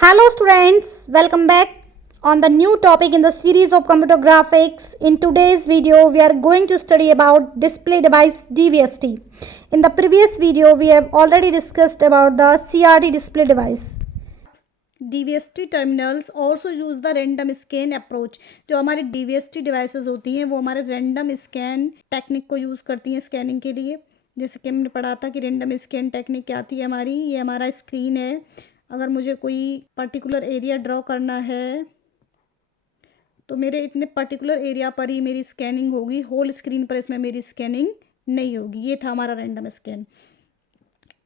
Hello students, welcome back on the new topic in the series of computer graphics. In today's video, we are going to study about display device DVST. In the previous video, we have already discussed about the CRT display device. DVST terminals also use the random scan approach. जो हमारी DVST devices होती हैं वो हमारे random scan technique को use करती हैं scanning के लिए। जैसे कि हमने पढ़ा था कि random scan टेक्निक क्या आती है हमारी, ये हमारा स्क्रीन है। अगर मुझे कोई पर्टिकुलर एरिया ड्रॉ करना है तो मेरे इतने पर्टिकुलर एरिया पर ही मेरी स्कैनिंग होगी, होल स्क्रीन पर इसमें मेरी स्कैनिंग नहीं होगी। ये था हमारा रैंडम स्कैन।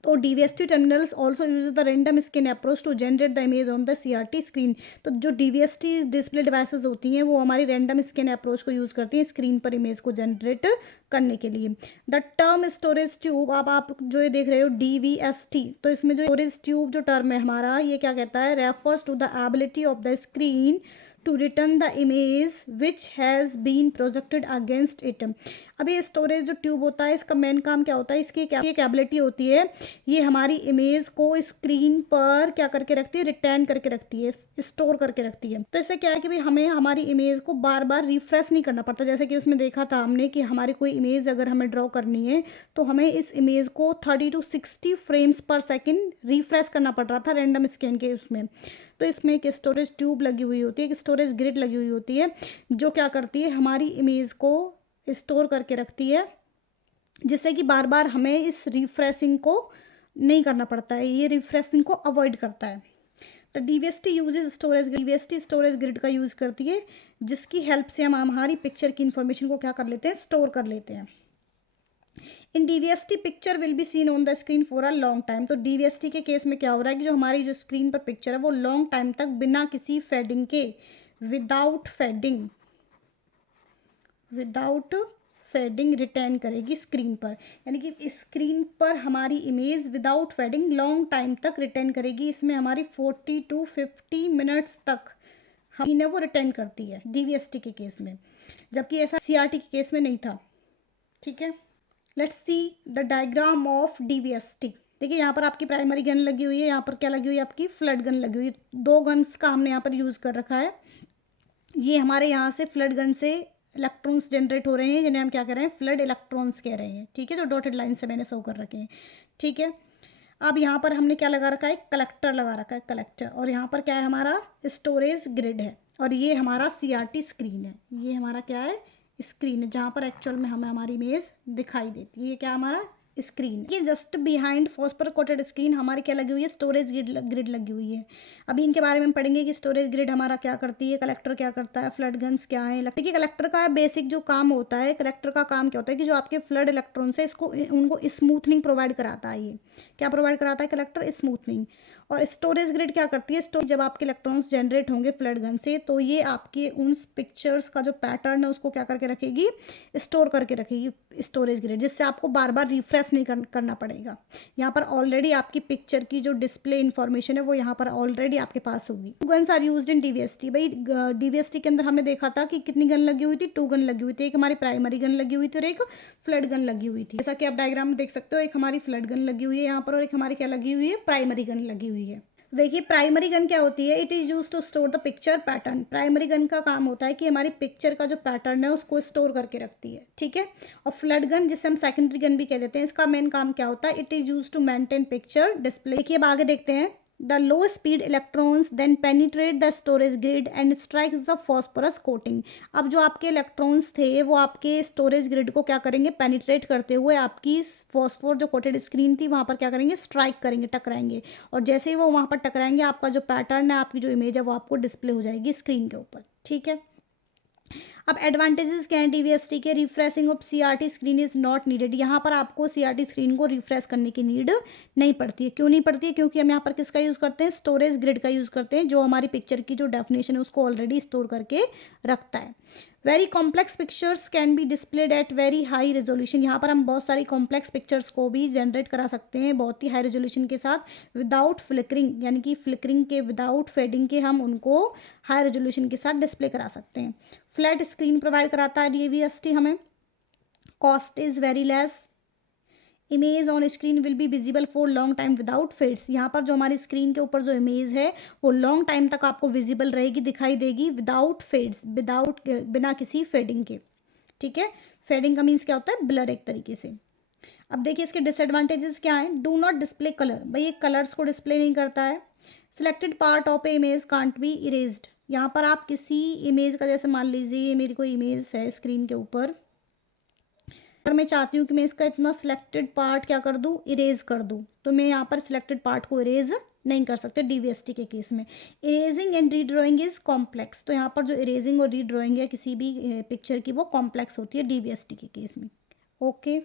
तो DVST terminals also use the random scan approach to generate the image on the CRT screen. तो जो DVST डिस्प्ले डिवाइसेस होती हैं वो हमारी रैंडम स्कैन अप्रोच को यूज़ करती हैं स्क्रीन पर इमेज को जनरेट करने के लिए। द टर्म स्टोरेज ट्यूब, अब आप जो ये देख रहे हो DVST, तो इसमें जो स्टोरेज ट्यूब जो टर्म है हमारा, ये क्या कहता है, refers to the ability of the screen to return the image which has been projected against it. अब ये स्टोरेज जो ट्यूब होता है इसका मेन काम क्या होता है, इसकी एक एबिलिटी होती है, ये हमारी इमेज को स्क्रीन पर क्या करके रखती है, रिटर्न करके रखती है, स्टोर करके रखती है। तो इससे क्या है कि भाई हमें हमारी इमेज को बार बार रिफ्रेश नहीं करना पड़ता। जैसे कि उसमें देखा था हमने कि हमारी कोई इमेज अगर हमें ड्रॉ करनी है तो हमें इस इमेज को 30 to 60 फ्रेम्स पर सेकेंड रिफ्रेश करना पड़ रहा था रैंडम स्कैन के उसमें। तो इसमें एक स्टोरेज ट्यूब लगी हुई होती है, एक स्टोरेज ग्रिड लगी हुई होती है जो क्या करती है हमारी इमेज को स्टोर करके रखती है, जिससे कि बार बार हमें इस रिफ्रेशिंग को नहीं करना पड़ता है, ये रिफ्रेशिंग को अवॉइड करता है। तो DVST uses storage, DVST storage grid का यूज़ करती है जिसकी हेल्प से हम हमारी पिक्चर की इन्फॉर्मेशन को क्या कर लेते हैं, स्टोर कर लेते हैं। इन DVST picture will be seen on the screen for a long time. तो DVST के केस में क्या हो रहा है कि जो हमारी जो स्क्रीन पर पिक्चर है वो लॉन्ग टाइम तक बिना किसी फेडिंग के, विदाउट फेडिंग रिटर्न करेगी स्क्रीन पर। यानी कि स्क्रीन पर हमारी image without fading long time तक रिटर्न करेगी। इसमें हमारी 40 to 50 मिनट्स तक हम वो रिटर्न करती है DVST के केस में, जबकि ऐसा CRT के केस में नहीं था। ठीक है, let's see the diagram of DVST। देखिए यहाँ पर आपकी प्राइमरी गन लगी हुई है, यहाँ पर क्या लगी हुई है, आपकी फ्लड गन लगी हुई है। दो गन्स का हमने यहाँ पर यूज़ कर रखा है। ये हमारे यहाँ से फ्लड गन से इलेक्ट्रॉन्स जनरेट हो रहे हैं जिन्हें हम क्या कह रहे हैं, फ्लड इलेक्ट्रॉन्स कह रहे हैं। ठीक है, जो डॉटेड लाइन से मैंने शो कर रखे हैं। ठीक है, अब यहाँ पर हमने क्या लगा रखा है, कलेक्टर लगा रखा है, कलेक्टर। और यहाँ पर क्या है, हमारा स्टोरेज ग्रिड है। और ये हमारा CRT स्क्रीन है, ये हमारा क्या है, स्क्रीन है, जहाँ पर एक्चुअल में हमें हमारी इमेज दिखाई देती है। ये क्या हमारा स्क्रीन है। ये just behind phosphor coated screen हमारी क्या लगी हुई है, स्टोरेज ग्रिड लगी हुई है। अभी इनके बारे में हम पढ़ेंगे कि स्टोरेज ग्रिड हमारा क्या करती है, कलेक्टर क्या करता है, फ्लड गन्स क्या है। देखिए कलेक्टर का बेसिक जो काम होता है, कलेक्टर का काम क्या होता है कि जो आपके फ्लड इलेक्ट्रॉन्स है इसको उनको स्मूथनिंग प्रोवाइड कराता है। ये क्या प्रोवाइड कराता है, कलेक्टर स्मूथनिंग। और स्टोरेज ग्रिड क्या करती है, स्टोरेज जब आपके इलेक्ट्रॉन्स जनरेट होंगे फ्लड गन से तो ये आपके उन पिक्चर्स का जो पैटर्न है उसको क्या करके रखेगी, स्टोर करके रखेगी स्टोरेज ग्रिड, जिससे आपको बार बार रिफ्रेश नहीं करना पड़ेगा। यहाँ पर ऑलरेडी आपकी पिक्चर की जो डिस्प्ले इन्फॉर्मेशन है वो यहाँ पर ऑलरेडी आपके पास होगी। 2 guns are used in DVST। भाई DVST के अंदर हमने देखा था कि कितनी गन लगी हुई थी, 2 गन लगी हुई थी। एक हमारी प्राइमरी गन लगी हुई थी और एक फ्लड गन लगी हुई थी। जैसा कि आप डायग्राम में देख सकते हो, एक हमारी फ्लड गन लगी हुई है यहाँ पर और एक हमारी क्या लगी हुई है, प्राइमरी गन लगी हुई है। देखिए प्राइमरी गन क्या होती है, it is use to store the picture pattern. Primary gun का काम होता है कि हमारी पिक्चर का जो पैटर्न है उसको स्टोर करके रखती है। ठीक है, और फ्लड गन जिसे हम सेकेंडरी गन भी कह देते हैं, इसका मेन काम क्या होता है, it is use to maintain picture display. देखिए अब आगे देखते हैं। The low speed electrons then penetrate the storage grid and strikes the phosphorus coating। अब जो आपके इलेक्ट्रॉन्स थे वो आपके स्टोरेज ग्रिड को क्या करेंगे, पेनिट्रेट करते हुए आपकी फॉस्फोर जो कोटेड स्क्रीन थी वहाँ पर क्या करेंगे, स्ट्राइक करेंगे, टकराएंगे। और जैसे ही वो वहाँ पर टकराएंगे आपका जो पैटर्न है, आपकी जो इमेज है वो आपको डिस्प्ले हो जाएगी स्क्रीन के ऊपर। ठीक है, अब एडवांटेजेस क्या हैं DVST के, refreshing of CRT screen is not needed. यहाँ पर आपको CRT स्क्रीन को रिफ्रेश करने की नीड नहीं पड़ती है। क्यों नहीं पड़ती है, क्योंकि हम यहाँ पर किसका यूज़ करते हैं, स्टोरेज ग्रिड का यूज़ करते हैं, जो हमारी पिक्चर की जो डेफिनेशन है उसको ऑलरेडी स्टोर करके रखता है। Very complex pictures can be displayed at very high resolution. यहाँ पर हम बहुत सारी कॉम्प्लेक्स पिक्चर्स को भी जनरेट करा सकते हैं बहुत ही हाई रेजोल्यूशन के साथ, विदाउट फ्लिकरिंग, यानी कि फ्लिकरिंग के, विदाउट फेडिंग के हम उनको हाई रेजोल्यूशन के साथ डिस्प्ले करा सकते हैं। फ्लैट स्क्रीन प्रोवाइड कराता है DVST हमें। Cost is very less. Image on screen will be visible for long time without fades. यहाँ पर जो हमारी स्क्रीन के ऊपर जो इमेज है वो लॉन्ग टाइम तक आपको विजिबल रहेगी, दिखाई देगी, विदाउट फेड्स, विदाउट बिना किसी फेडिंग के। ठीक है, फेडिंग का मीन्स क्या होता है, ब्लर एक तरीके से। अब देखिए इसके डिसएडवांटेजेस क्या हैं। डू नॉट डिस्प्ले कलर, भाई ये कलर्स को डिस्प्ले नहीं करता है। Selected part of A image can't be erased, यहाँ पर आप किसी इमेज का, जैसे मान लीजिए ये मेरी कोई इमेज है स्क्रीन के ऊपर, अगर मैं चाहती हूँ कि मैं इसका इतना सिलेक्टेड पार्ट क्या कर दूँ, इरेज कर दूँ, तो मैं यहाँ पर सिलेक्टेड पार्ट को इरेज नहीं कर सकते डीवीएसटी के केस में। Erasing and redrawing is complex, तो यहाँ पर जो इरेजिंग और रीड्रॉइंग है किसी भी पिक्चर की वो कॉम्प्लेक्स होती है डीवीएसटी के केस में। ओके।